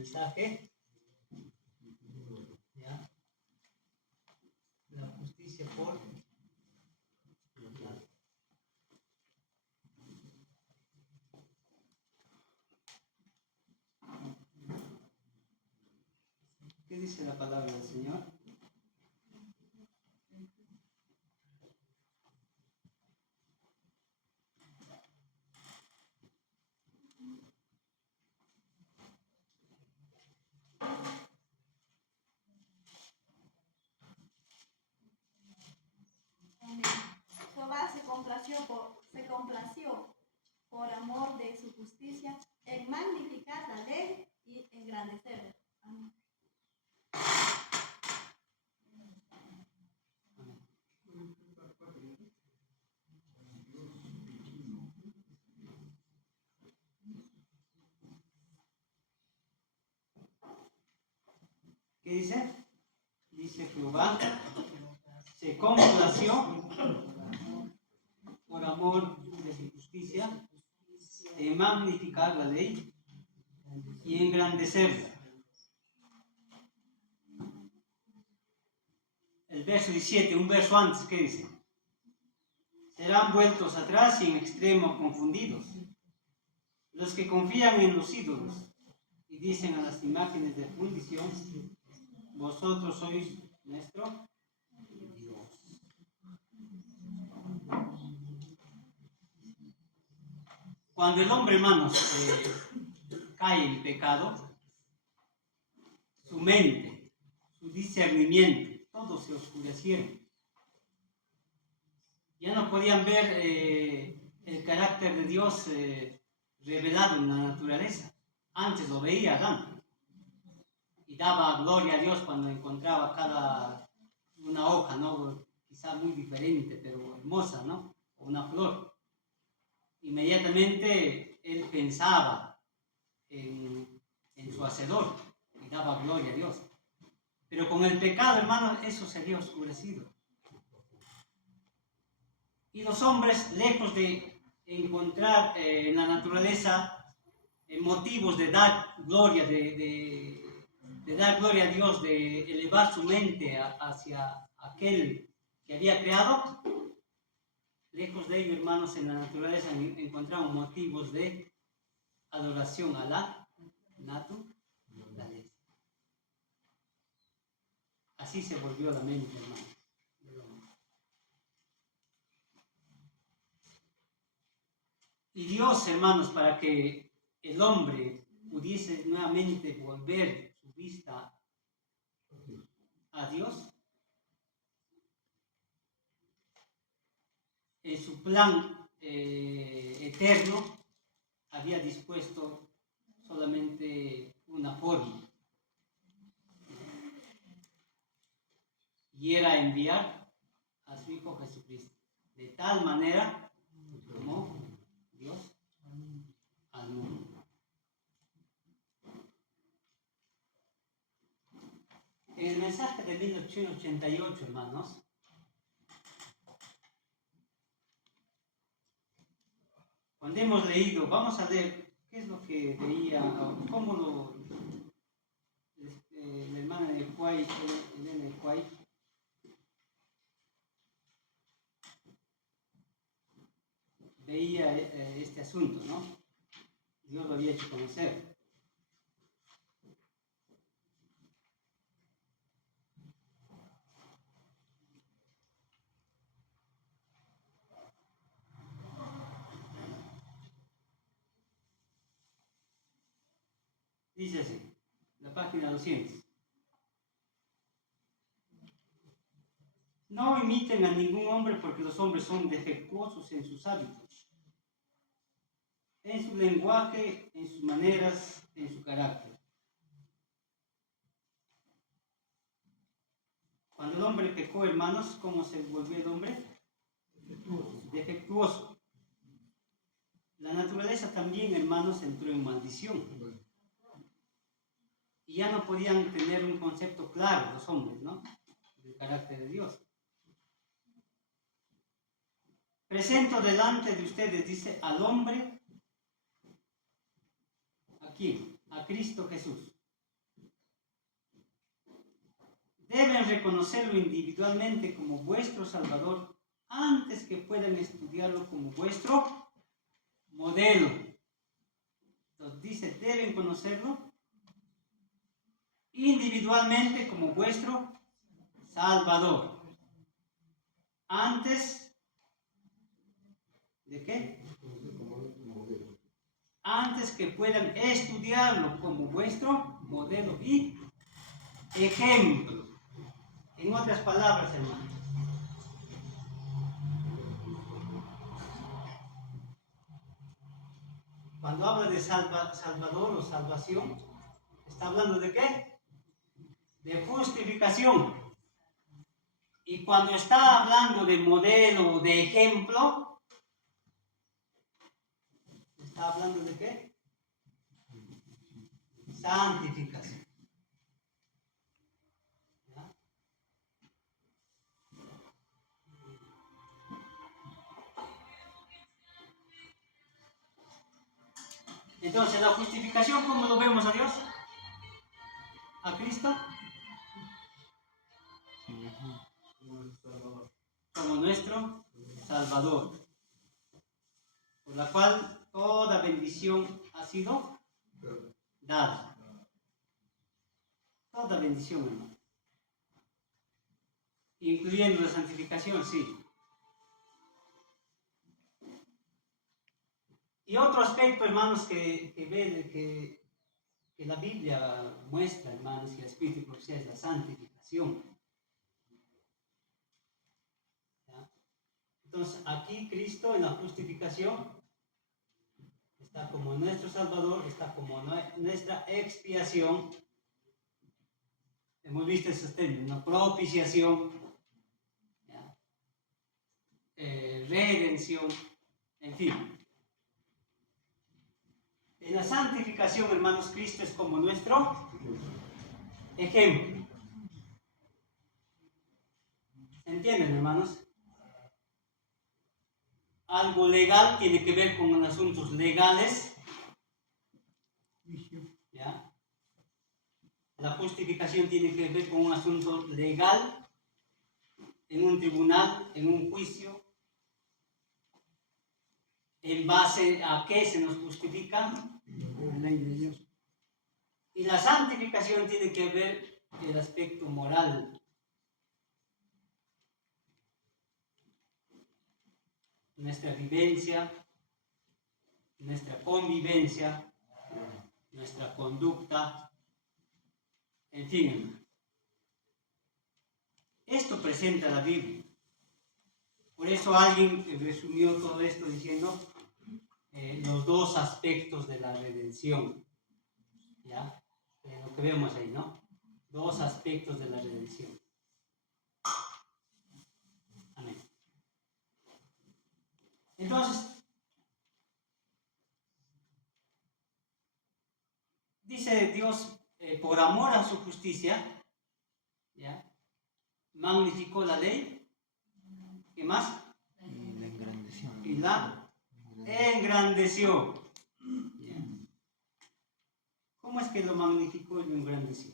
mensaje, ¿ya? La justicia por pecado. ¿Qué dice la palabra del Señor? Jehová se complació por amor de su justicia en magnificar la ley y engrandecerla. Amén. ¿Qué dice? Dice Jehová se complació por amor de su justicia en magnificar la ley y engrandecerla. El verso 17, un verso antes, ¿qué dice? Serán vueltos atrás y en extremo confundidos los que confían en los ídolos y dicen a las imágenes de fundición: vosotros sois nuestro Dios. Cuando el hombre, hermanos, cae en pecado, su mente, su discernimiento, todo se oscurecieron. Ya no podían ver el carácter de Dios revelado en la naturaleza. Antes lo veía Adán y daba gloria a Dios cuando encontraba una hoja, ¿no? Quizá muy diferente, pero hermosa, ¿no? O una flor. Inmediatamente él pensaba en su hacedor y daba gloria a Dios. Pero con el pecado, hermano, eso se había oscurecido. Y los hombres, lejos de encontrar en la naturaleza motivos de dar gloria, de dar gloria a Dios, de elevar su mente hacia aquel que había creado, lejos de ello, hermanos, en la naturaleza encontramos motivos de adoración a la naturaleza. Así se volvió la mente, hermano. Y Dios, hermanos, para que el hombre pudiese nuevamente volver su vista a Dios, en su plan eterno había dispuesto solamente una forma, y era enviar a su Hijo Jesucristo, de tal manera como Dios al mundo. En el mensaje de 1888, hermanos, cuando hemos leído, vamos a leer qué es lo que veía, cómo la hermana de Elena de Huay, veía este asunto, ¿no? Dios lo había hecho conocer. Dice así, la página 200. No imiten a ningún hombre porque los hombres son defectuosos en sus hábitos, en su lenguaje, en sus maneras, en su carácter. Cuando el hombre pecó, hermanos, ¿cómo se volvió el hombre? Defectuoso. La naturaleza también, hermanos, entró en maldición. Y ya no podían tener un concepto claro los hombres, ¿no? Del carácter de Dios. Presento delante de ustedes, dice, al hombre, aquí, a Cristo Jesús, deben reconocerlo individualmente como vuestro Salvador antes que puedan estudiarlo como vuestro modelo. Entonces dice, deben conocerlo individualmente como vuestro Salvador. Antes ¿de qué? Antes que puedan estudiarlo como vuestro modelo y ejemplo. En otras palabras, hermanos, cuando habla de Salvador o salvación, ¿está hablando de qué? De justificación. Y cuando está hablando de modelo o de ejemplo, ¿está hablando de qué? Santificación. ¿Ya? Entonces, la justificación, ¿cómo lo vemos a Dios? ¿A Cristo? Como nuestro Salvador, por la cual toda bendición ha sido dada. Toda bendición, hermano. Incluyendo la santificación, sí. Y otro aspecto, hermanos, que la Biblia muestra, hermanos, que el Espíritu y profecía es la santificación. ¿Ya? Entonces, aquí Cristo en la justificación está como nuestro Salvador, está como nuestra expiación. Hemos visto esos términos, ¿no? Propiciación, redención, en fin. En la santificación, hermanos, Cristo es como nuestro ejemplo. ¿Se entienden, hermanos? Algo legal tiene que ver con asuntos legales. ¿Ya? La justificación tiene que ver con un asunto legal, en un tribunal, en un juicio. ¿En base a qué se nos justifica? La ley de Dios. Y la santificación tiene que ver el aspecto moral. Nuestra vivencia, nuestra convivencia, nuestra conducta, en fin. Esto presenta la Biblia. Por eso alguien resumió todo esto diciendo los dos aspectos de la redención. ¿Ya? Lo que vemos ahí, ¿no? Dos aspectos de la redención. Amén. Entonces, dice Dios, por amor a su justicia, ¿ya? Magnificó la ley. ¿Qué más? Y la engrandeció. Y la engrandeció. ¿Ya? ¿Cómo es que lo magnificó y lo engrandeció?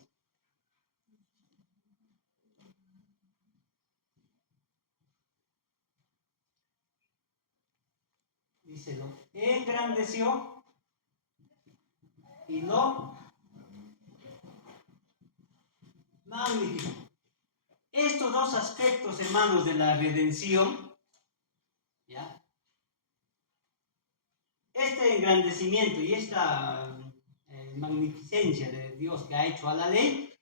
Dice, lo engrandeció y lo magnificó. Estos dos aspectos, hermanos, de la redención, ¿ya? Este engrandecimiento y esta magnificencia de Dios que ha hecho a la ley,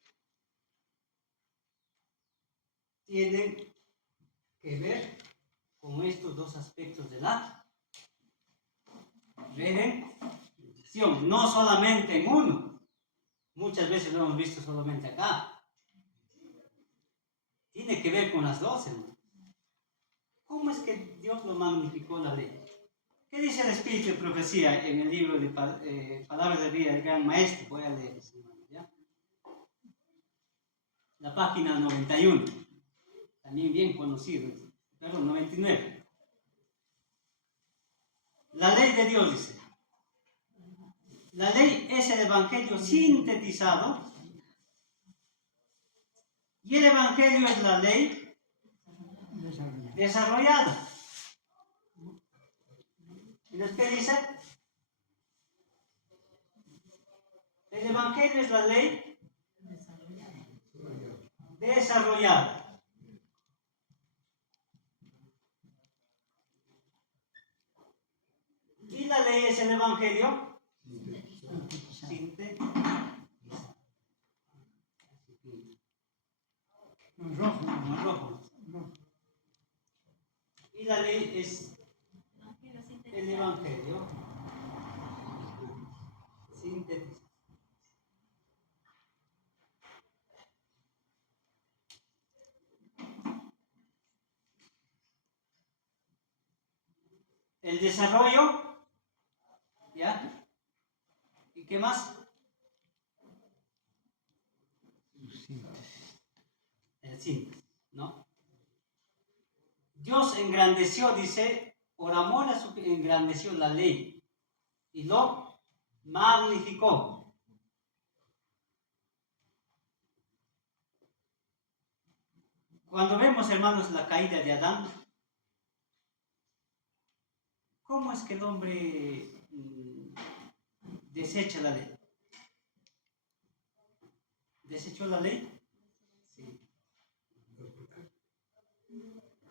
tienen que ver con estos dos aspectos de la redención, no solamente en uno. Muchas veces lo hemos visto solamente acá. Tiene que ver con las dos, hermanos. ¿Cómo es que Dios lo magnificó la ley? ¿Qué dice el Espíritu de Profecía en el libro de Palabras de Vida del Gran Maestro? Voy a leer, hermanos, ¿ya? La página 91, también bien conocido, perdón, 99. La ley de Dios dice. La ley es el Evangelio sintetizado Y el Evangelio es la ley desarrollada. Entonces, ¿qué dice? El Evangelio es la ley desarrollada. ¿Y la ley es el Evangelio? Sintético. No, rojo. Y la ley es el Evangelio sintético. El desarrollo, ¿ya? ¿Y qué más? El síntesis, ¿no? Dios engrandeció, dice, por amor a su engrandeció la ley y lo magnificó. Cuando vemos, hermanos, la caída de Adán, ¿cómo es que el hombre desecha la ley? ¿Desechó la ley? Sí.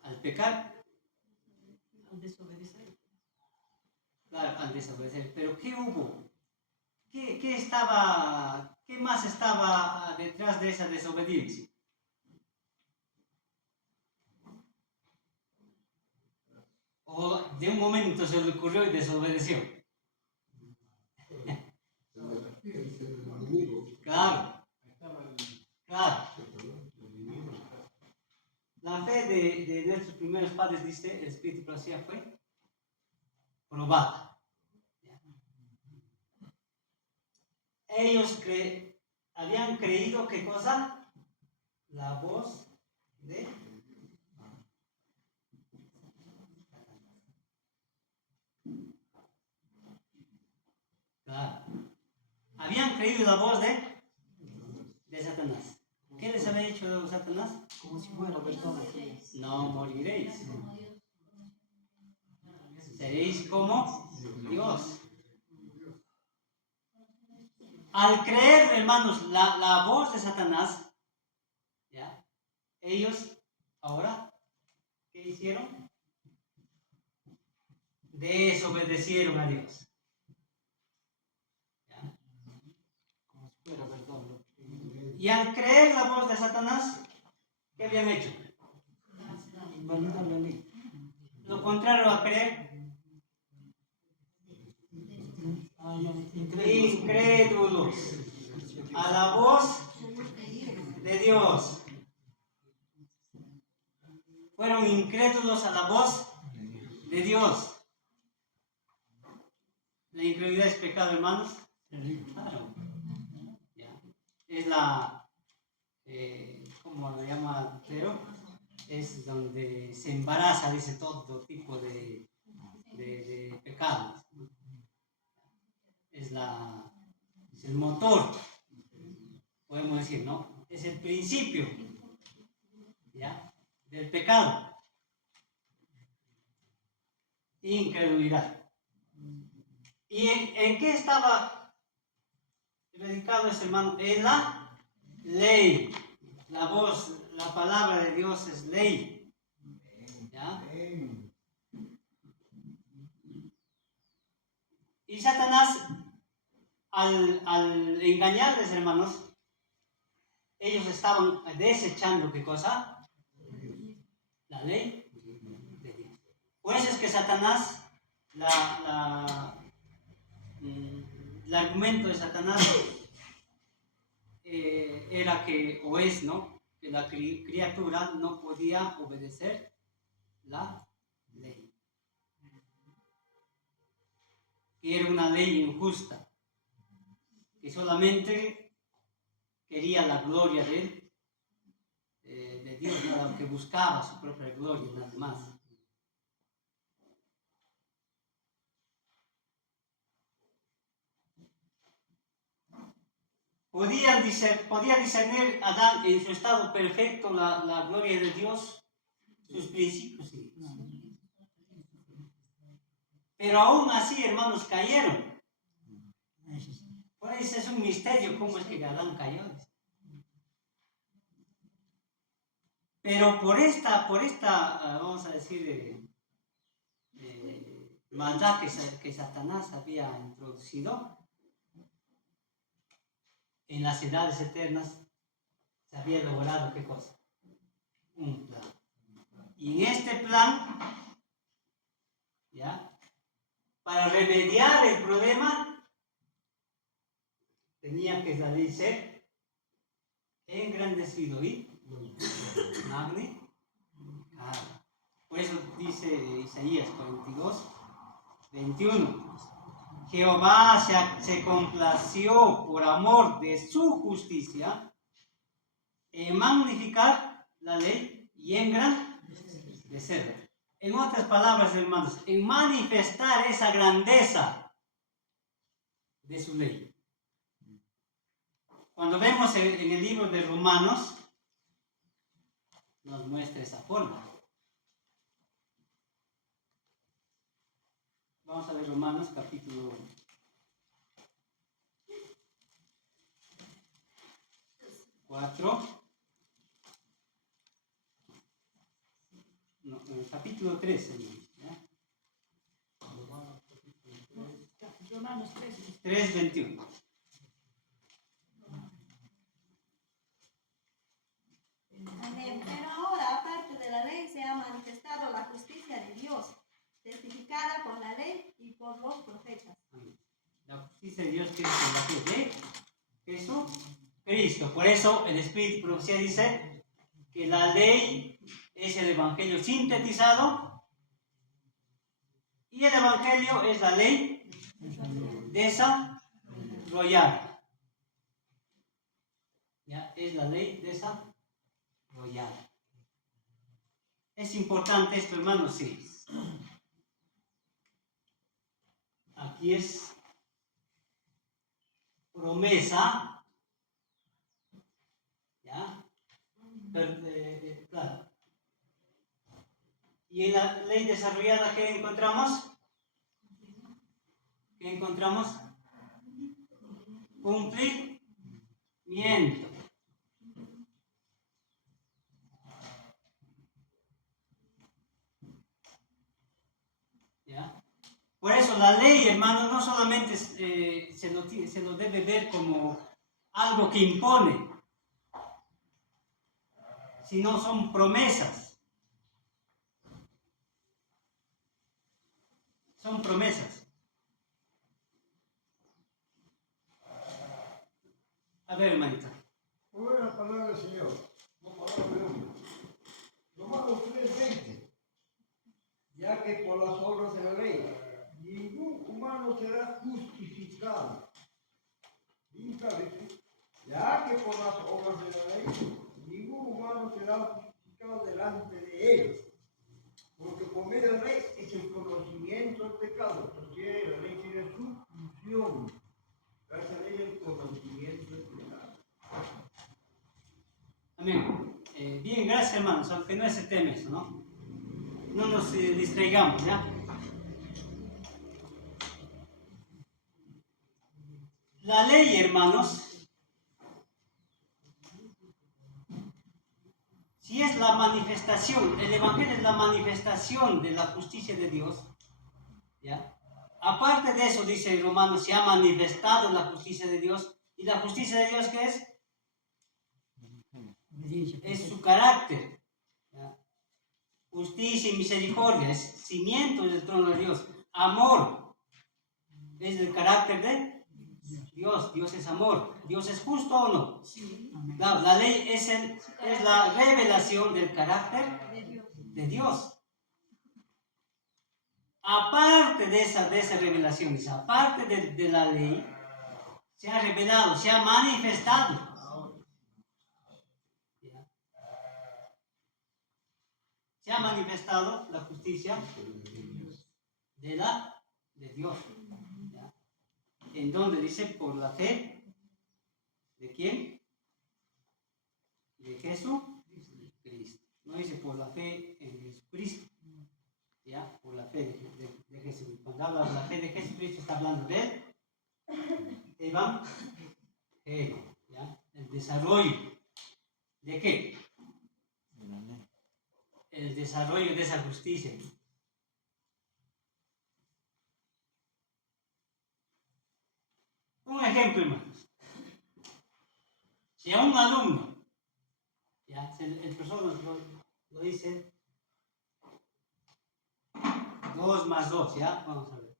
Al pecar. Al desobedecer. Claro, al desobedecer. Pero ¿qué hubo? ¿Qué más estaba detrás de esa desobediencia? O de un momento se le ocurrió y desobedeció. Claro, claro. La fe de nuestros primeros padres, dice, el Espíritu Profecía fue probada. Ellos habían creído, ¿qué cosa? La voz de claro. Habían creído la voz de Satanás. ¿Qué les había dicho Satanás? Como si fuera verdad. No moriréis. Seréis como Dios. Al creer, hermanos, la voz de Satanás, ¿ya? Ellos ahora, ¿qué hicieron? Desobedecieron a Dios. ¿Ya? Como si fuera verdad. Y al creer la voz de Satanás, ¿qué habían hecho? Invalidar la ley. Lo contrario a creer, incrédulos a la voz de Dios. Fueron incrédulos a la voz de Dios. ¿La incredulidad es pecado, hermanos? Claro. Ya. Es ¿cómo lo llama Lutero? Es donde se embaraza, dice, todo tipo de pecados. Es el motor, podemos decir, ¿no? Es el principio, ¿ya? Del pecado. Incredulidad. ¿Y en qué estaba predicado ese hermano? En la ley. La voz, la palabra de Dios es ley. ¿Ya? Y Satanás, al engañarles, hermanos, ellos estaban desechando, ¿qué cosa? La ley de Dios. Pues es que Satanás, el argumento de Satanás era que, o es, ¿no? Que la criatura no podía obedecer la ley. Que era una ley injusta, que solamente quería la gloria de Dios, nada, que buscaba su propia gloria, nada más. podía discernir Adán en su estado perfecto la gloria de Dios, sus principios. Sí. Pero aún así, hermanos, cayeron. Pues es un misterio cómo es que Adán cayó. Pero por esta vamos a decir, maldad que Satanás había introducido en las edades eternas, se había logrado ¿qué cosa? Un plan. Y en este plan, ¿ya? Para remediar el problema, tenía que salirse engrandecido y magnificado. Por eso dice Isaías 42, 21. Jehová se complació por amor de su justicia en magnificar la ley y en engrandecerla. En otras palabras, hermanos, en manifestar esa grandeza de su ley. Cuando vemos en el libro de Romanos, nos muestra esa forma. Vamos a ver Romanos capítulo 4. No, capítulo 3, ¿ya? Romanos 3, 21. Amén. Pero ahora, aparte de la ley, se ha manifestado la justicia de Dios, testificada por la ley y por los profetas. Amén. La justicia de Dios que es por la fe de Jesucristo. Por eso el Espíritu de Profecía dice que la ley es el Evangelio sintetizado y el Evangelio es la ley desarrollada. ¿Ya? Es la ley desarrollada. ¿Es importante esto, hermanos? Sí. Aquí es promesa. ¿Ya? Claro. Y en la ley desarrollada, ¿qué encontramos? ¿Qué encontramos? Cumplimiento. ¿Ya? Por eso la ley, hermano, no solamente se lo debe ver como algo que impone, sino son promesas. Son promesas. A ver, hermanita. Muy buena palabra del Señor, no palabra de hombre. Romanos 3:20. Ya que por las obras de la ley, ningún humano será justificado. Nunca, ¿viste? Ya que por las obras de la ley, ningún humano será justificado delante de ellos. Porque por medio de la ley es el conocimiento del pecado. Entonces la ley tiene su función. Gracias a ella el conocimiento del pecado. Amén. Bien, gracias, hermanos, aunque no es el tema eso, ¿no? No nos distraigamos, ¿ya? La ley, hermanos, si es la manifestación, el Evangelio es la manifestación de la justicia de Dios, ¿ya? Aparte de eso, dice Romanos, se ha manifestado la justicia de Dios. ¿Y la justicia de Dios qué es? Es su carácter. ¿Ya? Justicia y misericordia es cimiento del trono de Dios. Amor es el carácter de Dios. Dios es amor. ¿Dios es justo o no? Sí. La ley es la revelación del carácter de Dios. Aparte de esa revelación, aparte de la ley, se ha revelado, se ha manifestado. Se ha manifestado la justicia de Dios. ¿Ya? En donde dice por la fe ¿De quién? De Jesucristo. No dice por la fe en Jesucristo. ¿Ya? Por la fe de Jesucristo. Cuando habla de la fe de Jesucristo está hablando del evangelio. ¿Ya? El desarrollo. ¿De qué? El desarrollo de esa justicia. Un ejemplo, hermanos. Si a un alumno, ya, el profesor lo dice 2 más 2, ¿ya? Vamos a ver.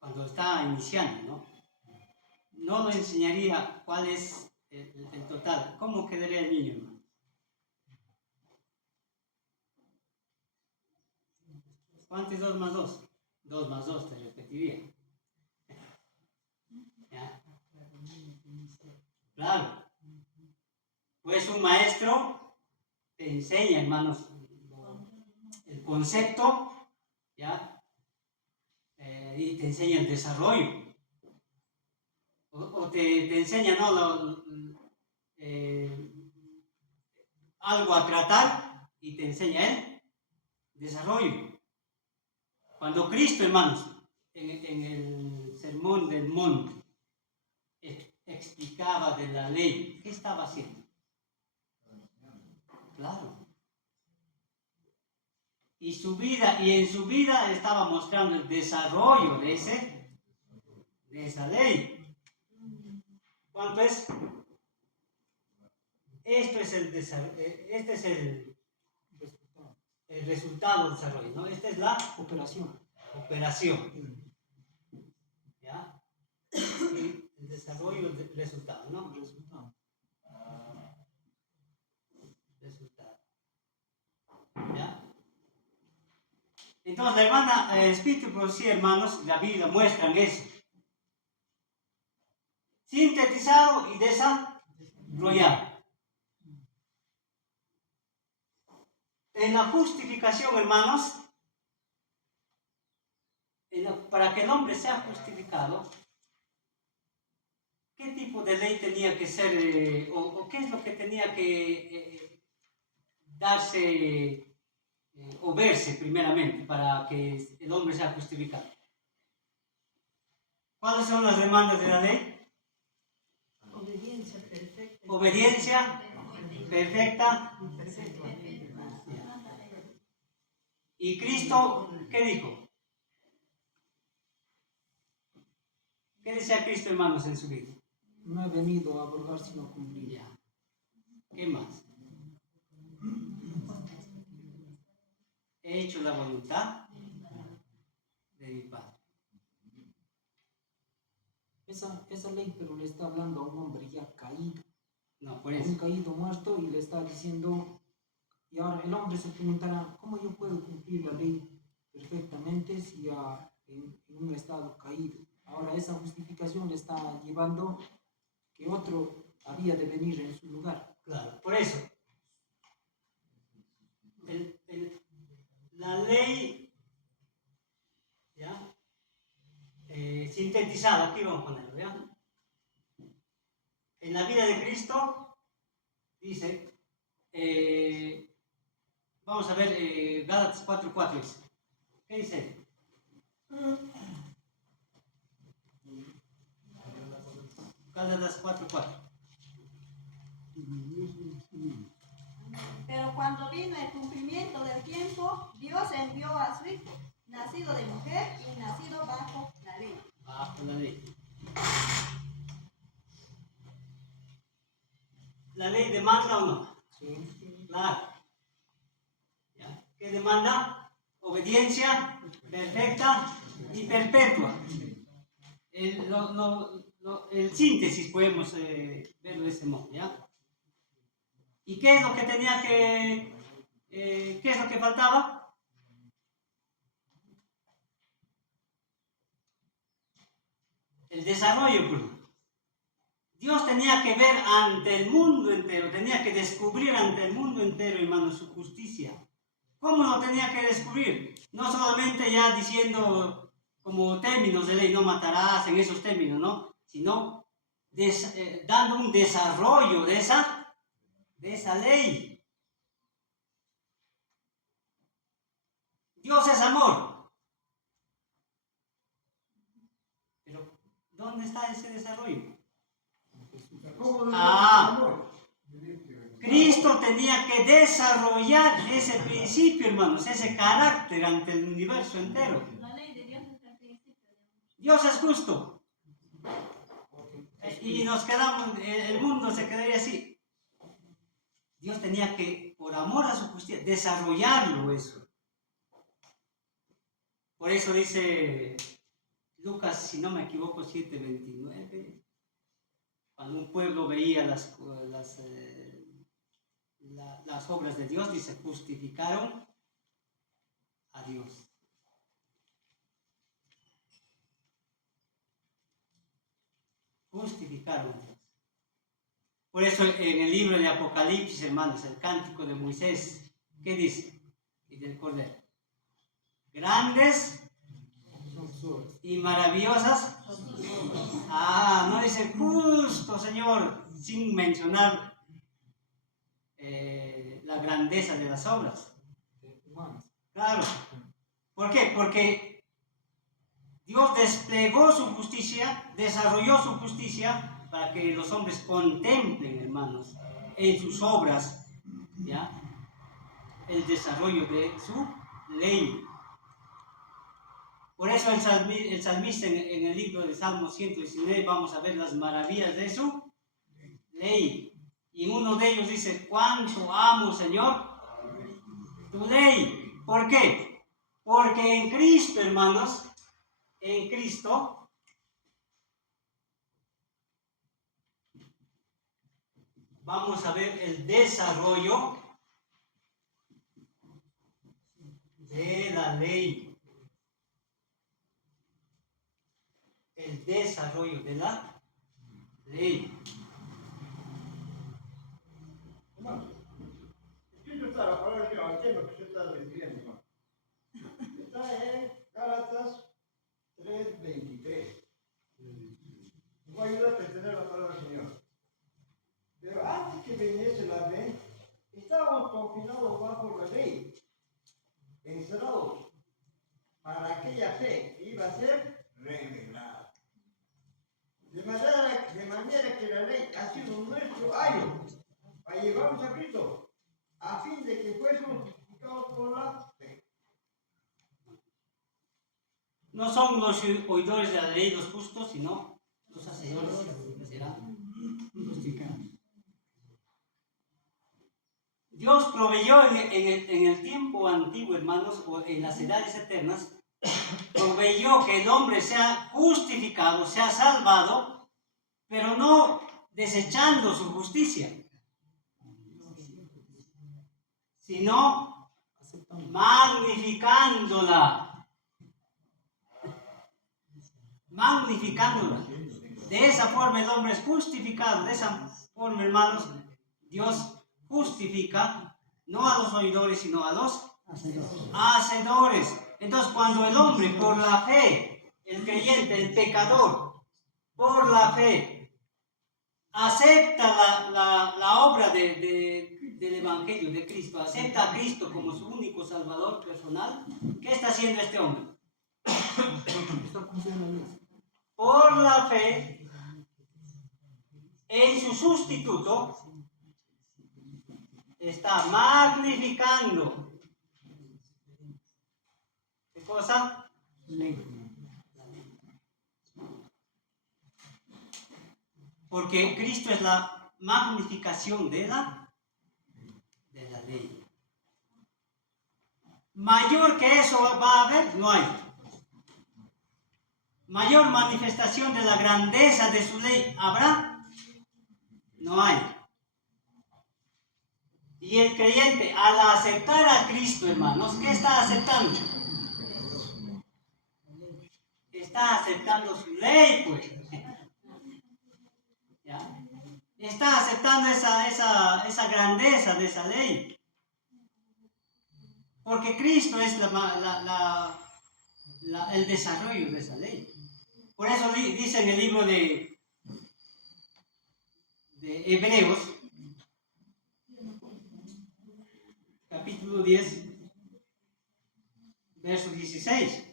Cuando está iniciando, ¿no? No le enseñaría cuál es el total. ¿Cómo quedaría el niño, hermano? ¿Cuánto es 2 más 2? 2 más 2 te repetiría. ¿Ya? Claro. Pues un maestro te enseña, hermanos, el concepto, ¿ya? Y te enseña el desarrollo. O te enseña, ¿no? Algo a tratar y te enseña el desarrollo. Cuando Cristo, hermanos, en el sermón del monte, explicaba de la ley, ¿qué estaba haciendo? Claro. Y en su vida estaba mostrando el desarrollo de esa ley. ¿Cuánto es? Este es el resultado del desarrollo, ¿no? Esta es la Operación. operación. ¿Ya? Y el desarrollo del resultado, ¿no? Resultado. Resultado. ¿Ya? Entonces, la hermana Espíritu y Profecía, hermanos, la Biblia muestran eso. Sintetizado y desarrollado. En la justificación, hermanos, para que el hombre sea justificado, ¿qué tipo de ley tenía que ser, o qué es lo que tenía que darse o verse primeramente para que el hombre sea justificado? ¿Cuáles son las demandas de la ley? Obediencia perfecta. Obediencia perfecta. ¿Y Cristo qué dijo? ¿Qué decía Cristo, hermanos, en su vida? No he venido a abrogar sino a cumplir. Ya. ¿Qué más? He hecho la voluntad de mi Padre. Esa ley, pero le está hablando a un hombre ya caído. No, por Un eso. caído muerto y le está diciendo, y ahora el hombre se preguntará, ¿cómo yo puedo cumplir la ley perfectamente si ya en un estado caído? Ahora esa justificación le está llevando que otro había de venir en su lugar. Claro, por eso. La ley, ¿ya? Sintetizada, aquí vamos a ponerlo, ¿ya? En la vida de Cristo, dice, vamos a ver Gálatas 4:4 dice. ¿Qué dice? Gálatas 4:4. Pero cuando vino el cumplimiento del tiempo, Dios envió a su Hijo, nacido de mujer y nacido bajo la ley. Bajo la ley. ¿La ley demanda o no? ¿Sí? Claro. ¿Ya? ¿Qué demanda? Obediencia perfecta y perpetua. El síntesis podemos verlo de ese modo, ¿ya? ¿Y qué es lo que tenía qué es lo que faltaba? El desarrollo, pues. Dios tenía que ver ante el mundo entero, tenía que descubrir ante el mundo entero, hermanos, su justicia. ¿Cómo lo tenía que descubrir? No solamente ya diciendo como términos de ley, no matarás, en esos términos, ¿no? Sino dando un desarrollo de esa ley. Dios es amor. Pero, ¿dónde está ese desarrollo? ¿Cómo no Ah. amor? Cristo tenía que desarrollar ese principio, hermanos, ese carácter ante el universo entero. La ley de Dios es el principio. Dios es justo. Y nos quedamos, el mundo se quedaría así. Dios tenía que, por amor a su justicia, desarrollarlo eso. Por eso dice Lucas, si no me equivoco, 7:29, cuando un pueblo veía las obras de Dios, dice, justificaron a Dios. Justificaron a Dios. Por eso en el libro de Apocalipsis, hermanos, el cántico de Moisés, ¿qué dice? Y del Cordero. Grandes y maravillosas. No dice justo, Señor, sin mencionar la grandeza de las obras. Claro. ¿Por qué? Porque Dios desplegó su justicia, desarrolló su justicia para que los hombres contemplen, hermanos, en sus obras, ¿ya?, el desarrollo de su ley. Por eso el salmista en el libro de Salmos 119 vamos a ver las maravillas de su ley. Y uno de ellos dice, ¿cuánto amo, Señor, tu ley? ¿Por qué? Porque en Cristo, hermanos, en Cristo, vamos a ver el desarrollo de la ley. El desarrollo de la ley. Hermano, escrito está la palabra que al tema que usted está refiriendo, hermano. Está en Gálatas 3:23. Nos va a ayudar a entender la palabra del Señor. Pero antes que viniese la ley, estábamos confinados bajo la ley, encerrados para aquella fe que iba a ser revelada. De manera que la ley ha sido nuestro ayo para llevarnos a Cristo, a fin de que fuésemos justificados por la fe. No son los oidores de la ley los justos, sino los hacedores que serán justificados. Dios proveyó en el tiempo antiguo, hermanos, o en las edades eternas, proveyó que el hombre sea justificado, sea salvado, pero no desechando su justicia, sino magnificándola. Magnificándola. De esa forma el hombre es justificado. De esa forma, hermanos, Dios justifica no a los oidores, sino a los hacedores. Entonces, cuando el hombre, por la fe, el creyente, el pecador, por la fe, acepta la obra del Evangelio de Cristo, acepta a Cristo como su único Salvador personal, ¿qué está haciendo este hombre? Por la fe, en su sustituto, está magnificando. ¿Qué cosa? Porque Cristo es la magnificación de la ley. Mayor que eso va a haber, no hay. Mayor manifestación de la grandeza de su ley habrá, no hay. Y el creyente, al aceptar a Cristo, hermanos, ¿qué está aceptando? Está aceptando su ley, pues. ¿Ya? está aceptando esa grandeza de esa ley. Porque Cristo es el desarrollo de esa ley. Por eso dice en el libro de Hebreos, capítulo 10, verso 16.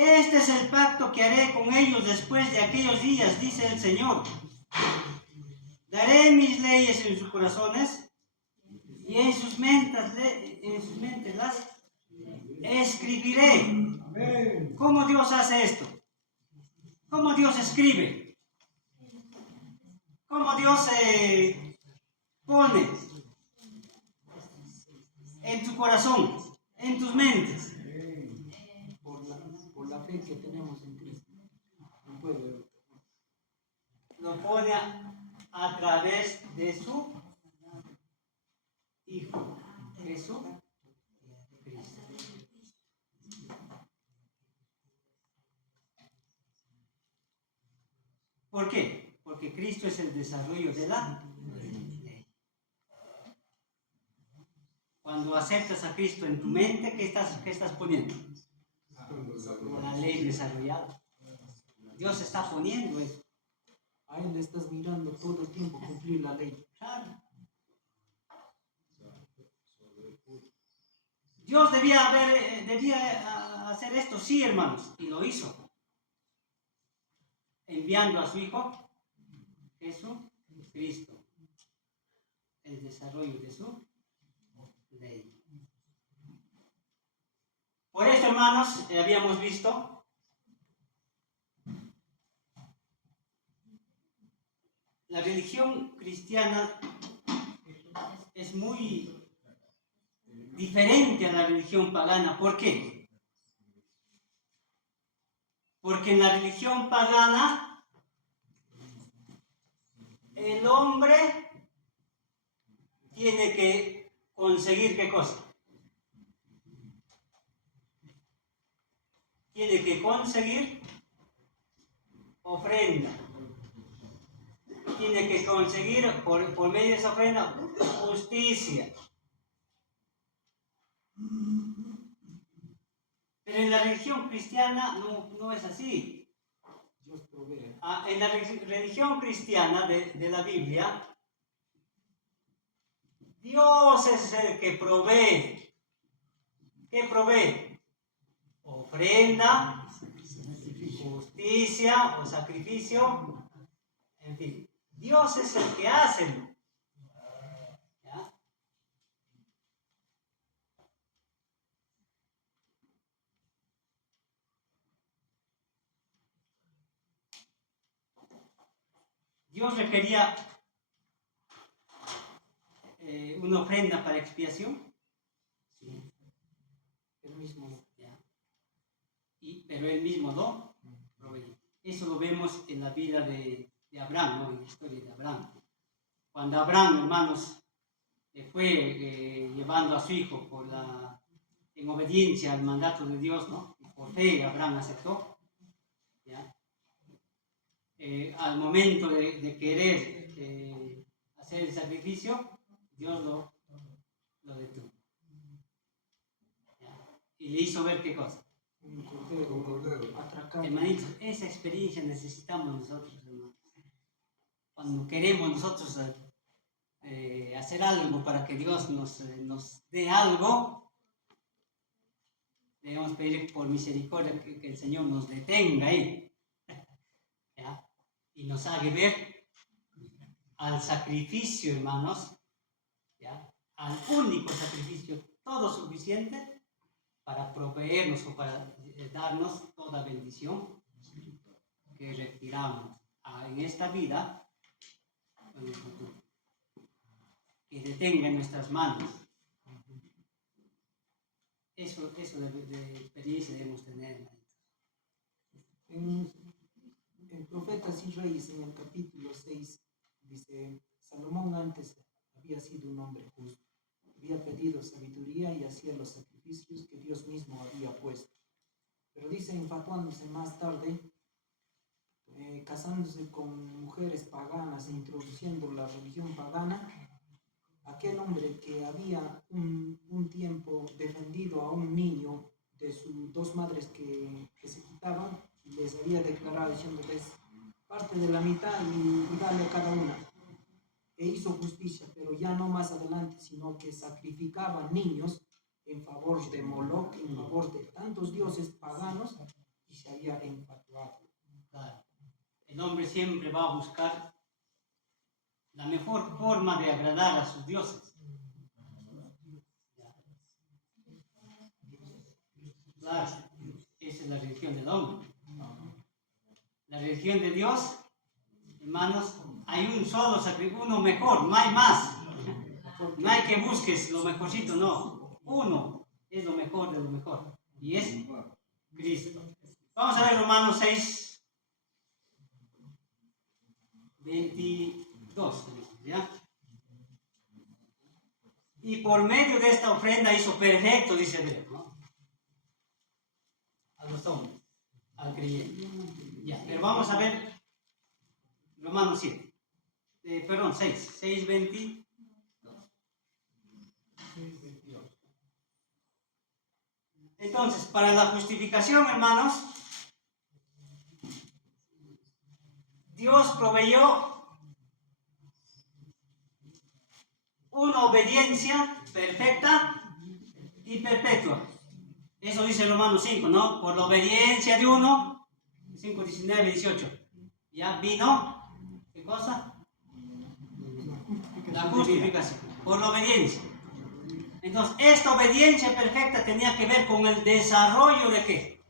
Este es el pacto que haré con ellos después de aquellos días, dice el Señor. Daré mis leyes en sus corazones y en sus mentes las escribiré. Amén. ¿Cómo Dios hace esto? ¿Cómo Dios escribe? ¿Cómo Dios pone en tu corazón, en tus mentes? Por la fe que tenemos en Cristo. No puede. Lo pone a través de su Hijo, Jesucristo. ¿Por qué? Porque Cristo es el desarrollo de la ley. Cuando aceptas a Cristo en tu mente, ¿qué estás poniendo? La ley desarrollada. Dios está poniendo eso. A Él le estás mirando todo el tiempo cumplir la ley. Claro. Dios debía hacer esto, sí, hermanos, y lo hizo. Enviando a su Hijo, Jesucristo, el desarrollo de su ley. Por eso, hermanos, habíamos visto la religión cristiana es muy diferente a la religión pagana. ¿Por qué? Porque en la religión pagana el hombre tiene que conseguir ¿qué cosa? Tiene que conseguir ofrenda. Tiene que conseguir por medio de esa ofrenda justicia. Pero en la religión cristiana no es así. Dios provee. En la religión cristiana de la Biblia, Dios es el que provee. ¿Qué provee? Ofrenda, justicia o sacrificio, en fin. Dios es el que hace. ¿Ya? Dios requería una ofrenda para expiación. Sí. El mismo. ¿Ya? Pero él mismo lo proveyó. Eso lo vemos en la vida de Abraham, ¿no? En la historia de Abraham. Cuando Abraham, hermanos, fue llevando a su hijo en obediencia al mandato de Dios, ¿no? Y por fe Abraham aceptó. ¿Ya? Al momento de querer hacer el sacrificio, Dios lo detuvo. ¿Ya? Y le hizo ver qué cosa. Un cordero atracado. Hermanitos, esa experiencia necesitamos nosotros, hermanos. Cuando queremos nosotros hacer algo para que Dios nos dé algo, debemos pedir por misericordia que el Señor nos detenga ahí. ¿Ya? Y nos haga ver al sacrificio, hermanos, ¿ya? Al único sacrificio, todo suficiente para proveernos o para darnos toda bendición que requiramos en esta vida o en el futuro. Que detenga en nuestras manos. Eso de experiencia debemos tener, hermanitos. En Profetas y Reyes, en el capítulo 6, dice: Salomón antes había sido un hombre justo, había pedido sabiduría y hacía los sacrificios que Dios mismo había puesto. Pero dice, infatuándose más tarde, casándose con mujeres paganas e introduciendo la religión pagana, aquel hombre que había un tiempo defendido a un niño de sus dos madres que se quitaban, y les había declarado diciéndoles parte de la mitad y dale a cada una. E hizo justicia, pero ya no más adelante, sino que sacrificaba niños en favor de Moloch, en favor de tantos dioses paganos, y se había infatuado. Claro. El hombre siempre va a buscar la mejor forma de agradar a sus dioses. Claro, esa es la religión del hombre. La religión de Dios, hermanos, hay un solo sacrificio, uno mejor, no hay más. No hay que busques lo mejorcito, no. Uno es lo mejor de lo mejor. Y es Cristo. Vamos a ver Romanos 6, 22. ¿Ya? Y por medio de esta ofrenda hizo perfecto, dice Hebreo, ¿no? A los hombres, al creyente. Ya, pero vamos a ver Romanos 7. 6, 22. Entonces, para la justificación, hermanos, Dios proveyó una obediencia perfecta y perpetua. Eso dice Romanos 5, ¿no? Por la obediencia de uno, 5, 19, 18. Ya vino, ¿qué cosa? La justificación, por la obediencia. Entonces, esta obediencia perfecta tenía que ver con el desarrollo de ¿qué?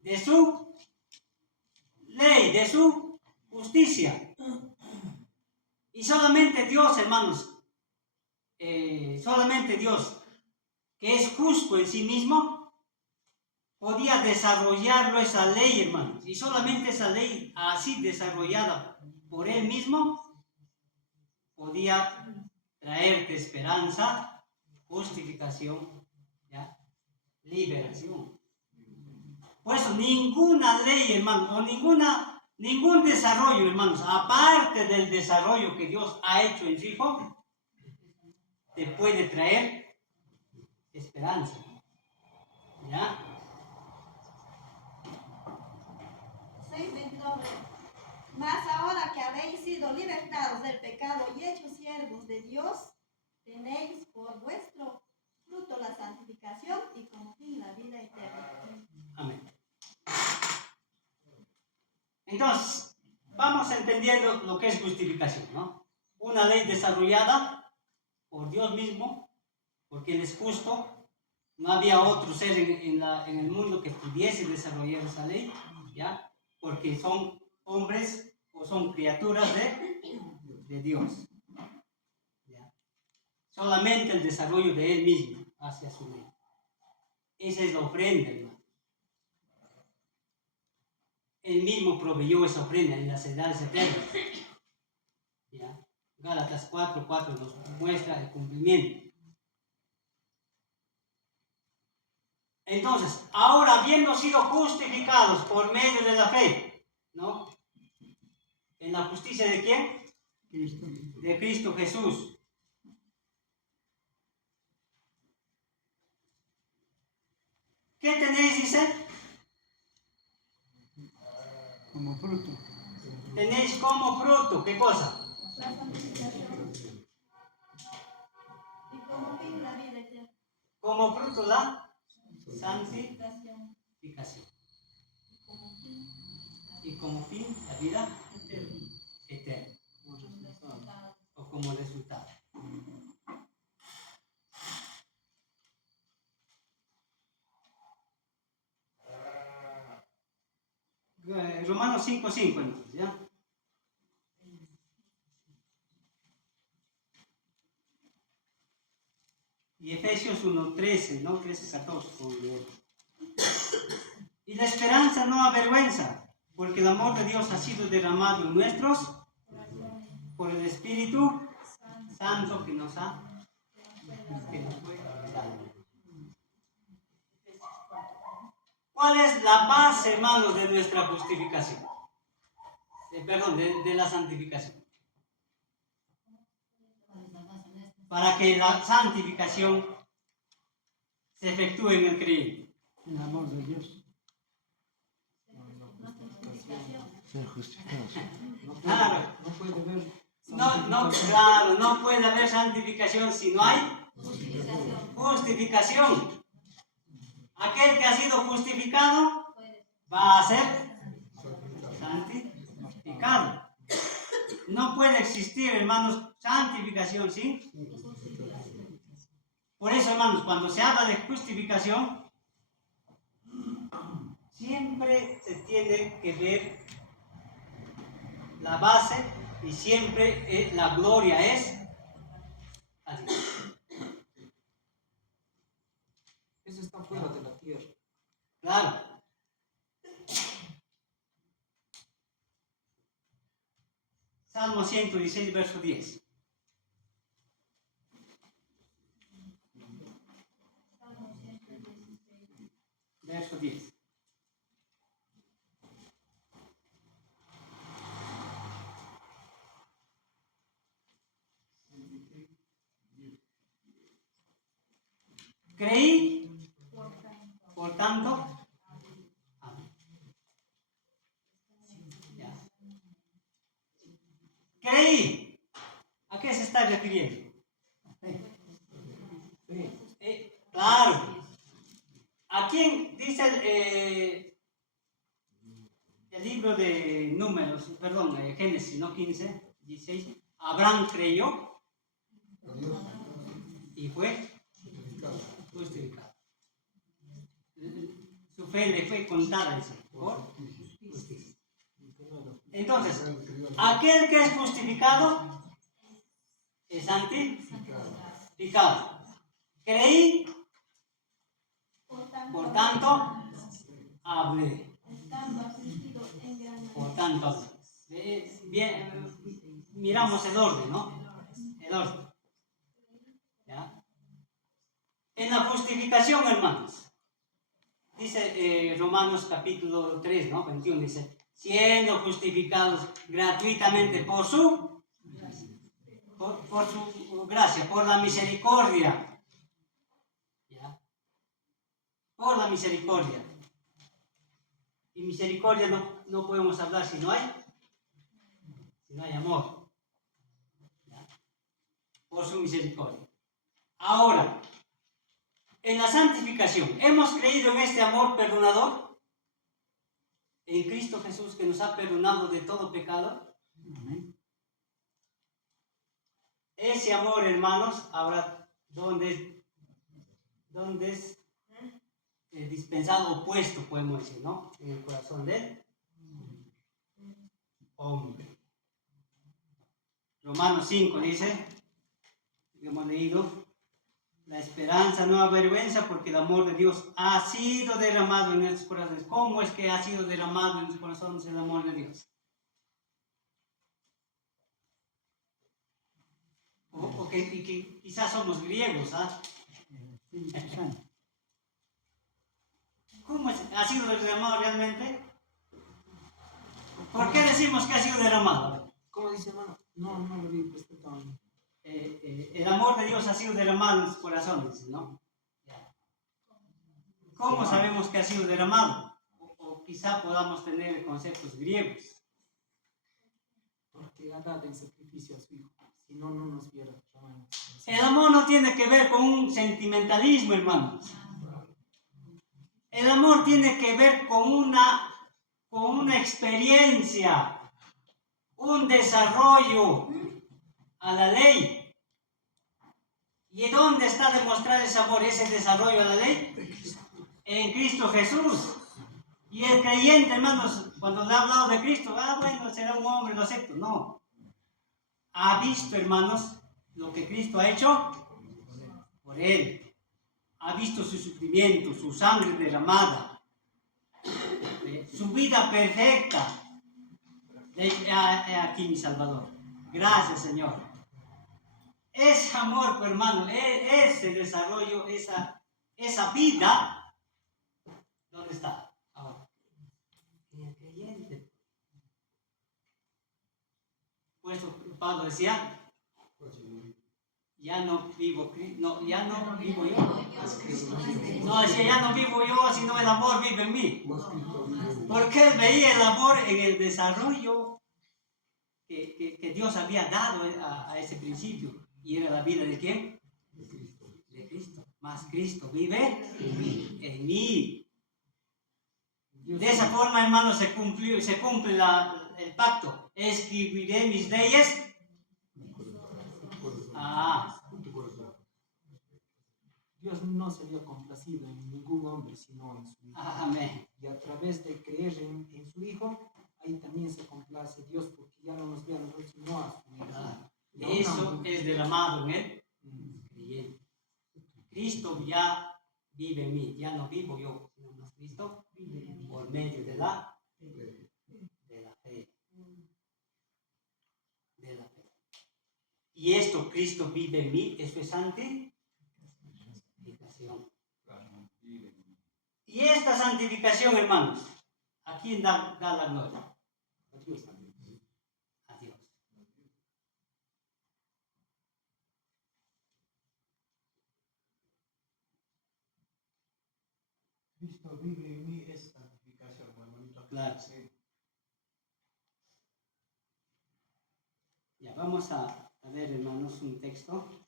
De su ley, de su justicia. Y solamente Dios, hermanos, solamente Dios, que es justo en sí mismo, podía desarrollarlo esa ley, hermanos. Y solamente esa ley, así desarrollada por Él mismo, podía traerte esperanza, justificación, ¿ya? Liberación. Por eso ninguna ley, hermanos, o ningún desarrollo, hermanos, aparte del desarrollo que Dios ha hecho en su Hijo, te puede traer esperanza. ¿Ya? 6:29. Mas ahora que habéis sido libertados del pecado y hechos siervos de Dios, tenéis por vuestro fruto la santificación y con fin la vida eterna. Amén. Entonces, vamos entendiendo lo que es justificación, ¿no? Una ley desarrollada por Dios mismo, porque Él es justo. No había otro ser en el mundo que pudiese desarrollar esa ley, ¿ya? Porque son hombres o son criaturas de Dios. ¿Ya? Solamente el desarrollo de Él mismo hacia su ley. Esa es la ofrenda, hermano. Él mismo proveyó esa ofrenda en las edades eternas. ¿Ya? Gálatas 4:4 nos muestra el cumplimiento. Entonces, ahora habiendo sido justificados por medio de la fe, ¿no? ¿En la justicia de quién? Cristo. De Cristo Jesús. ¿Qué tenéis, dice? Como fruto. Tenéis como fruto, ¿qué cosa? La santificación. Y como fin la vida eterna. Como fruto la santificación. Y como fin la vida eterna. O como resultado. Romanos 5:5 entonces, ¿ya? Y Efesios 1:13, ¿no? 13:14. Y la esperanza no avergüenza, porque el amor de Dios ha sido derramado en nuestros por el Espíritu Santo que nos ha que nos fue dado. ¿Cuál es la base, hermanos, de nuestra justificación? De la santificación. Para que la santificación se efectúe en el creyente. El amor de Dios. Ser justificados. Claro. No puede haber Claro, no puede haber santificación si no hay justificación. Aquel que ha sido justificado va a ser santificado. No puede existir, hermanos, santificación sin. Por eso, hermanos, cuando se habla de justificación, siempre se tiene que ver la base y siempre la gloria es a Dios. Eso está fuera de la tierra. Claro. Salmo 116, verso 10. Verso 10. Creí, por tanto, amén. Ya. Creí. ¿A qué se está refiriendo? Claro. ¿A quién dice el libro de Números, perdón, Génesis, no 15, 16? Abraham creyó y fue justificado. Su fe le fue contada, dice, por justicia. Entonces, aquel que es justificado es santificado. Creí, por tanto, hablé. Por tanto, hablé. Bien, miramos el orden, ¿no? El orden. ¿Ya? En la justificación, hermanos, dice Romanos capítulo 3, ¿no? 21, dice, siendo justificados gratuitamente por su gracia, por la misericordia. ¿Ya? Por la misericordia. Y misericordia no podemos hablar si no hay amor. ¿Ya? Por su misericordia. Ahora, en la santificación, ¿hemos creído en este amor perdonador? En Cristo Jesús que nos ha perdonado de todo pecado. Ese amor, hermanos, ahora, ¿dónde es dispensado o puesto, podemos decir, ¿no? En el corazón del hombre. Romanos 5 dice, hemos leído, la esperanza no avergüenza porque el amor de Dios ha sido derramado en nuestros corazones. ¿Cómo es que ha sido derramado en nuestros corazones el amor de Dios? O que quizás somos griegos, ¿ah? ¿Cómo ha sido derramado realmente? ¿Por qué decimos que ha sido derramado? ¿Cómo dice, hermano? No lo vi respetando. El amor de Dios ha sido derramado en sus corazones, ¿no? ¿Cómo sabemos que ha sido derramado? O quizá podamos tener conceptos griegos. Porque ha dado en sacrificio a su hijo. Si no, no nos viera. El amor no tiene que ver con un sentimentalismo, hermanos. El amor tiene que ver con una experiencia, un desarrollo a la ley. ¿Y dónde está demostrado ese amor, ese desarrollo a la ley? En Cristo Jesús. Y el creyente, hermanos, cuando le ha hablado de Cristo, bueno, será un hombre, lo acepto. No. Ha visto, hermanos, lo que Cristo ha hecho por él. Ha visto su sufrimiento, su sangre derramada, su vida perfecta. He aquí mi Salvador. Gracias, Señor. ese amor, hermano, ese desarrollo, esa vida, ¿dónde está? Ahora, en el creyente. Pues Pablo decía, ya no vivo yo. No, decía, ya no vivo yo, sino el amor vive en mí. Porque él veía el amor en el desarrollo que Dios había dado a ese principio. Y era la vida de ¿quién? De Cristo. Más Cristo vive en mí. De esa forma, hermano, se cumple el pacto. Escribiré mis leyes. Dios no se había complacido en ningún hombre, sino en su Hijo. Amén. Y a través de creer en su Hijo, ahí también se complace Dios, porque ya no nos ve a nosotros, sino a su Hijo. Eso es derramado en él. Creyente. Cristo ya vive en mí. Ya no vivo yo, sino más Cristo vive en mí por medio de la fe. De la fe. Y esto, Cristo vive en mí, eso es santificación. Y esta santificación, hermanos, ¿a quién da la gloria? A Dios. A Dios. Cristo vive en mí es santificación, hermanito. Claro. Ya, vamos a ver, hermanos, un texto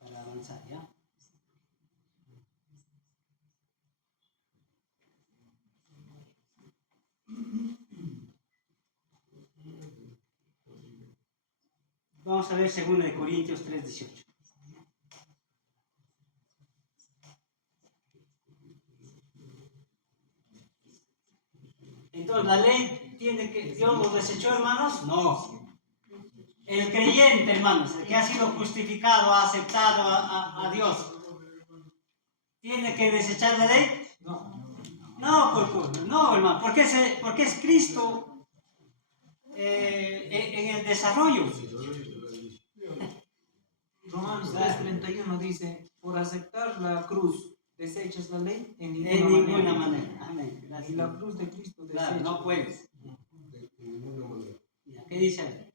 para avanzar, ¿ya? Vamos a ver 2 Corintios 3:18. Entonces, ¿la ley Dios lo desechó, hermanos? No. El creyente, hermanos, el que ha sido justificado, ha aceptado a Dios, ¿tiene que desechar la ley? No, hermano, porque es Cristo en el desarrollo. Romanos 3:31 dice, por aceptar la cruz, ¿desechas la ley? En De ninguna manera. Amén. Y Gracias. la cruz de Cristo desecha. Claro, no puedes. Mira, ¿qué dice?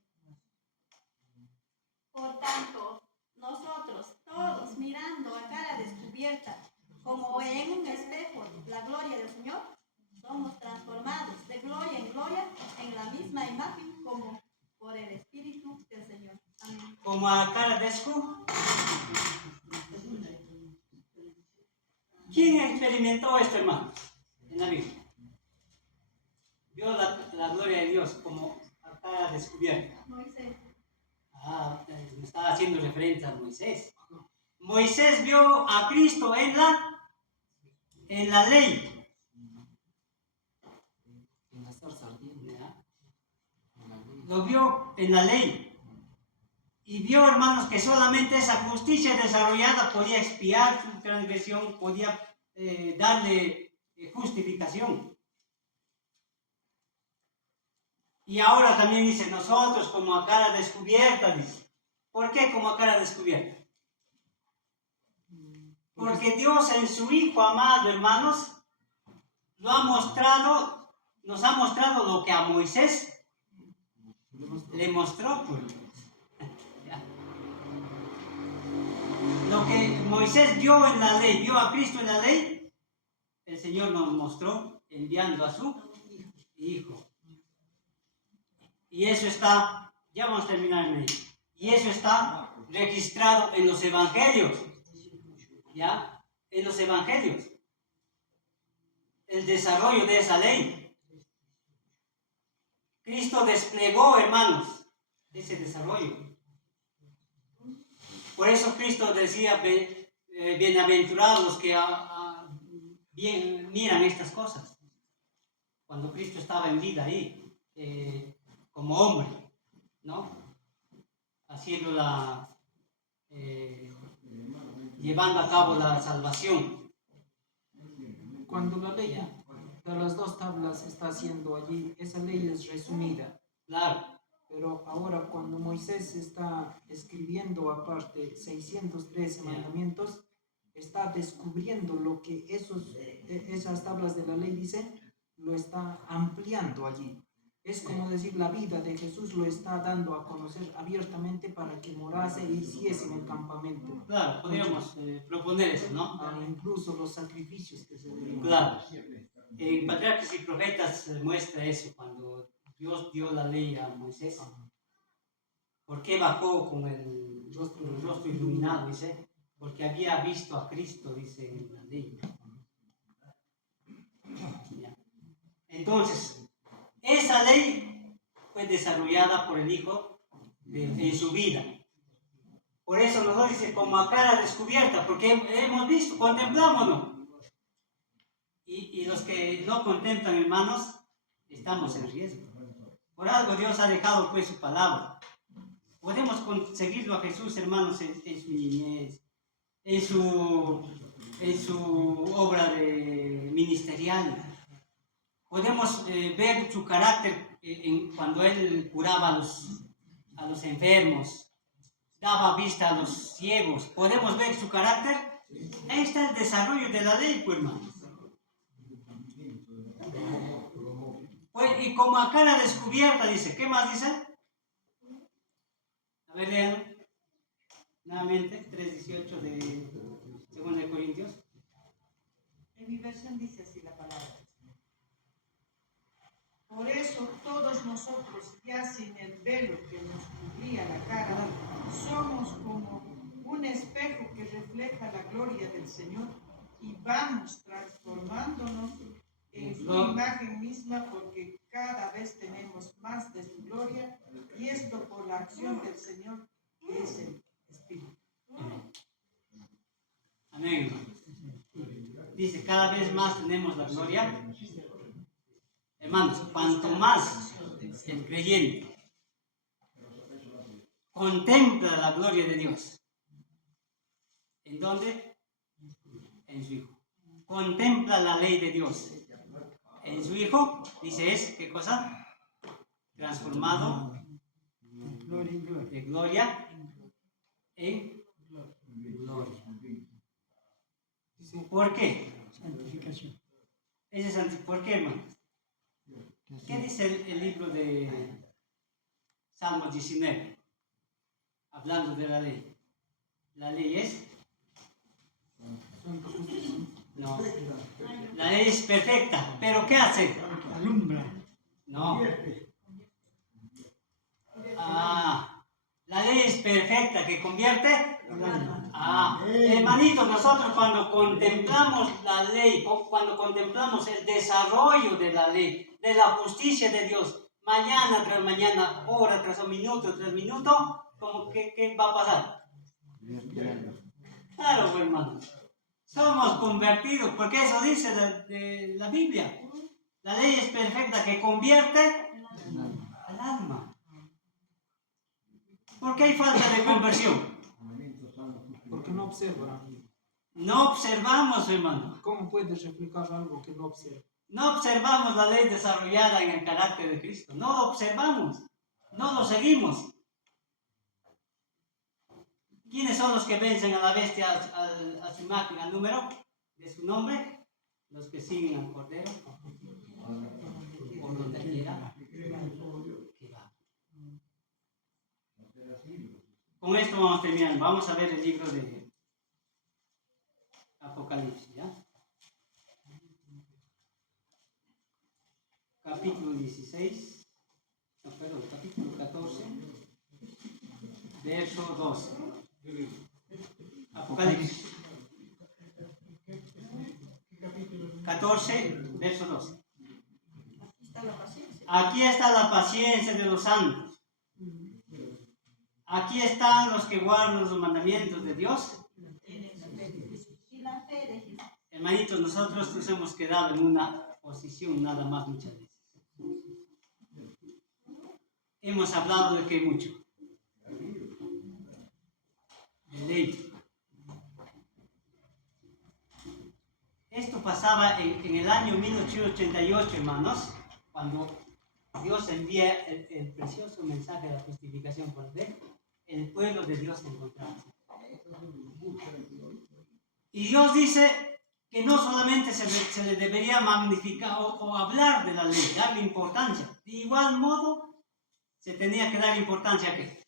Por tanto, nosotros todos mirando a cara descubierta, como en un espejo, la gloria del Señor, somos transformados de gloria en gloria en la misma imagen como por el Espíritu del Señor. Amén. Como a cara descubierta. ¿Quién experimentó esto, hermano? En la Biblia. Vio la gloria de Dios como a cara descubierta. Moisés. Me estaba haciendo referencia a Moisés. Moisés vio a Cristo en la ley. En la zarza ardiente. ¿Ya? En la ley. Lo vio en la ley. Y vio, hermanos, que solamente esa justicia desarrollada podía expiar su transgresión, podía darle justificación. Y ahora también dice, nosotros como a cara descubierta, dice. ¿Por qué como a cara descubierta? Porque Dios en su Hijo amado, hermanos, nos ha mostrado lo que a Moisés le mostró. Pues. Lo que Moisés vio en la ley, vio a Cristo en la ley, el Señor nos mostró enviando a su Hijo. Y eso está, ya vamos a terminar en ello, y eso está registrado en los evangelios, ¿ya? En los evangelios, el desarrollo de esa ley. Cristo desplegó, hermanos, ese desarrollo. Por eso Cristo decía, bienaventurados los que miran estas cosas. Cuando Cristo estaba en vida ahí, como hombre, ¿no? Haciendo llevando a cabo la salvación. Cuando la ley de las dos tablas está haciendo allí, esa ley es resumida. Claro. Pero ahora cuando Moisés está escribiendo aparte 613 mandamientos, está descubriendo lo que esas tablas de la ley dicen, lo está ampliando allí. Es como decir, la vida de Jesús lo está dando a conocer abiertamente para que morase y hiciese en el campamento. Claro, podríamos proponer eso, ¿no? Incluso los sacrificios que se debían. Claro. En Patriarcas y Profetas muestra eso, cuando Dios dio la ley a Moisés. ¿Por qué bajó con el rostro iluminado? Dice, porque había visto a Cristo, dice en la ley. Ya. Entonces, esa ley fue desarrollada por el Hijo en su vida. Por eso nosotros dice como a cara descubierta, porque hemos visto, contemplámonos. Y los que no contemplan, hermanos, estamos en riesgo. Por algo Dios ha dejado pues su palabra. Podemos conseguirlo a Jesús, hermanos, en su niñez, en su obra ministerial. Podemos ver su carácter cuando Él curaba a los enfermos, daba vista a los ciegos. Podemos ver su carácter. Ahí está el desarrollo de la ley, pues, hermanos. Pues, y como a cara descubierta, dice. ¿Qué más dice? A ver, léanlo. Nuevamente, 3:18 de 2 Corintios. En mi versión dice así la palabra. Por eso todos nosotros, ya sin el velo que nos cubría la cara, somos como un espejo que refleja la gloria del Señor y vamos transformándonos en su imagen misma, porque cada vez tenemos más de su gloria, y esto por la acción del Señor, que es el Espíritu. Amén. Dice, cada vez más tenemos la gloria. Hermanos, cuanto más el creyente contempla la gloria de Dios, ¿en dónde? En su Hijo. Contempla la ley de Dios en su Hijo, dice es, ¿qué cosa? Transformado de gloria en gloria. ¿Por qué? Santificación. ¿Por qué, hermanos? ¿Qué dice el libro de Salmos 19? Hablando de la ley. La ley es... No. La ley es perfecta, pero ¿qué hace? Alumbra. No. La ley es perfecta, que convierte. Hermanitos, nosotros cuando contemplamos la ley, cuando contemplamos el desarrollo de la ley, de la justicia de Dios, mañana tras mañana, hora tras minuto tras minuto, ¿qué va a pasar? Claro, hermanos. Somos convertidos, porque eso dice de la Biblia. La ley es perfecta, que convierte al alma. ¿Por qué hay falta de conversión? Porque no observa. No observamos, hermano. ¿Cómo puedes reflejar algo que no observa? No observamos la ley desarrollada en el carácter de Cristo. No lo observamos. No lo seguimos. ¿Quiénes son los que vencen a la bestia, a su imagen, al número de su nombre? Los que siguen al Cordero. Por donde quiera que va. Con esto vamos a terminar. Vamos a ver el libro de Apocalipsis, ¿ya? Capítulo 16, no, perdón, capítulo 14, verso 12. Apocalipsis 14, verso 12. Aquí está la paciencia de los santos. Aquí están los que guardan los mandamientos de Dios. Hermanitos, nosotros nos hemos quedado en una posición nada más muchas veces. Hemos hablado de que mucho. De ley. Esto pasaba en el año 1888, hermanos, cuando Dios envía el precioso mensaje de la justificación por fe, el pueblo de Dios encontrarse. Y Dios dice que no solamente se le debería magnificar o hablar de la ley, darle importancia. De igual modo, se tenía que dar importancia ¿a qué?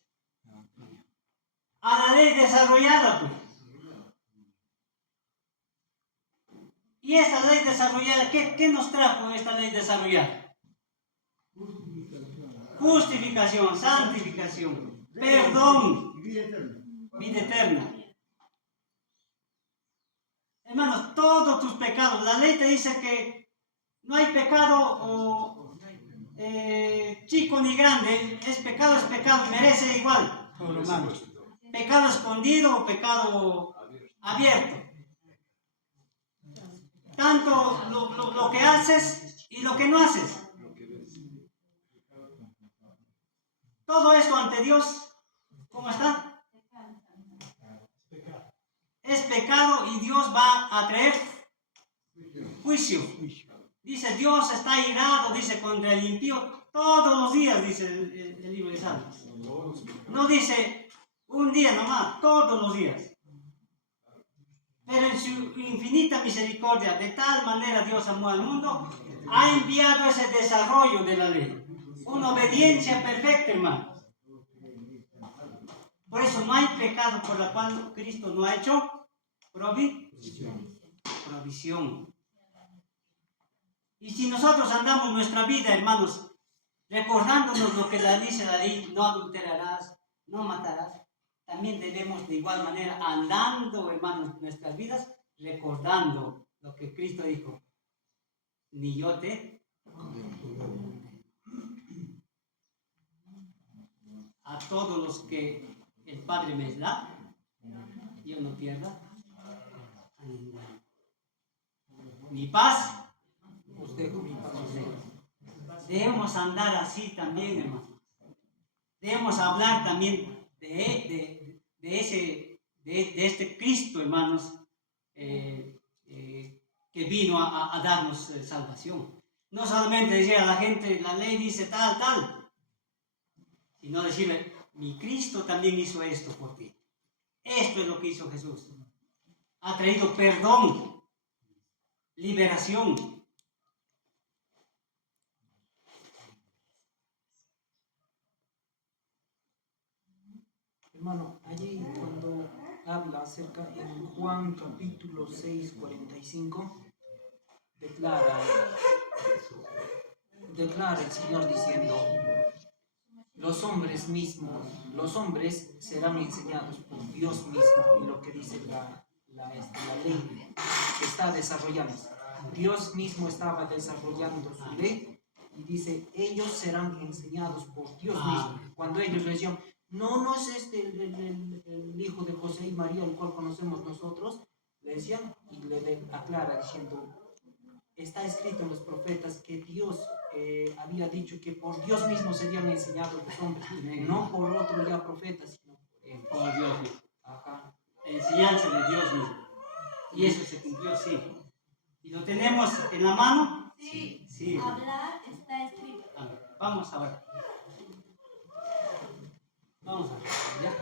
A la ley desarrollada, pues. Y esta ley desarrollada, ¿qué nos trajo esta ley desarrollada? Justificación, santificación, perdón, vida eterna. Hermanos, todos tus pecados, la ley te dice que no hay pecado chico ni grande, es pecado, merece igual, hermanos. Pecado escondido o pecado abierto. Tanto lo que haces y lo que no haces. Todo esto ante Dios, ¿cómo está? Es pecado y Dios va a traer juicio. Dice, Dios está irado, dice, contra el impío todos los días, dice el libro de Salmos. No dice un día nomás, todos los días. Pero en su infinita misericordia, de tal manera Dios amó al mundo, ha enviado ese desarrollo de la ley. Una obediencia perfecta, hermano. Por eso no hay pecado por la cual Cristo no ha hecho provisión. Y si nosotros andamos nuestra vida, hermanos, recordándonos lo que dice la ley, no adulterarás, no matarás, también debemos de igual manera, andando, hermanos, nuestras vidas, recordando lo que Cristo dijo. Ni yo te a todos los que el Padre me da, yo no pierda a ninguno. Mi paz os dejo, mi paz os dejo. Debemos andar así también, hermano. Debemos hablar también de este Cristo, hermanos, que vino a darnos salvación. No solamente decir a la gente, la ley dice tal, sino decirle, mi Cristo también hizo esto por ti. Esto es lo que hizo Jesús. Ha traído perdón, liberación. Hermano, allí cuando habla acerca en Juan capítulo 6, 45, declara el Señor diciendo, los hombres serán enseñados por Dios mismo, y lo que dice la ley que está desarrollando. Dios mismo estaba desarrollando su ley y dice, ellos serán enseñados por Dios mismo. Cuando ellos le decían, no es este el hijo de José y María, el cual conocemos nosotros, le decían y le aclara diciendo, está escrito en los profetas que Dios había dicho que por Dios mismo serían enseñados los hombres, no por otro ya profeta, sino por Dios mismo. Ajá. Enseñanza de Dios mismo. Y eso se cumplió, sí. ¿Y lo tenemos en la mano? Sí. Hablar está escrito. Vamos a ver. Vamos a ver. ¿Ya?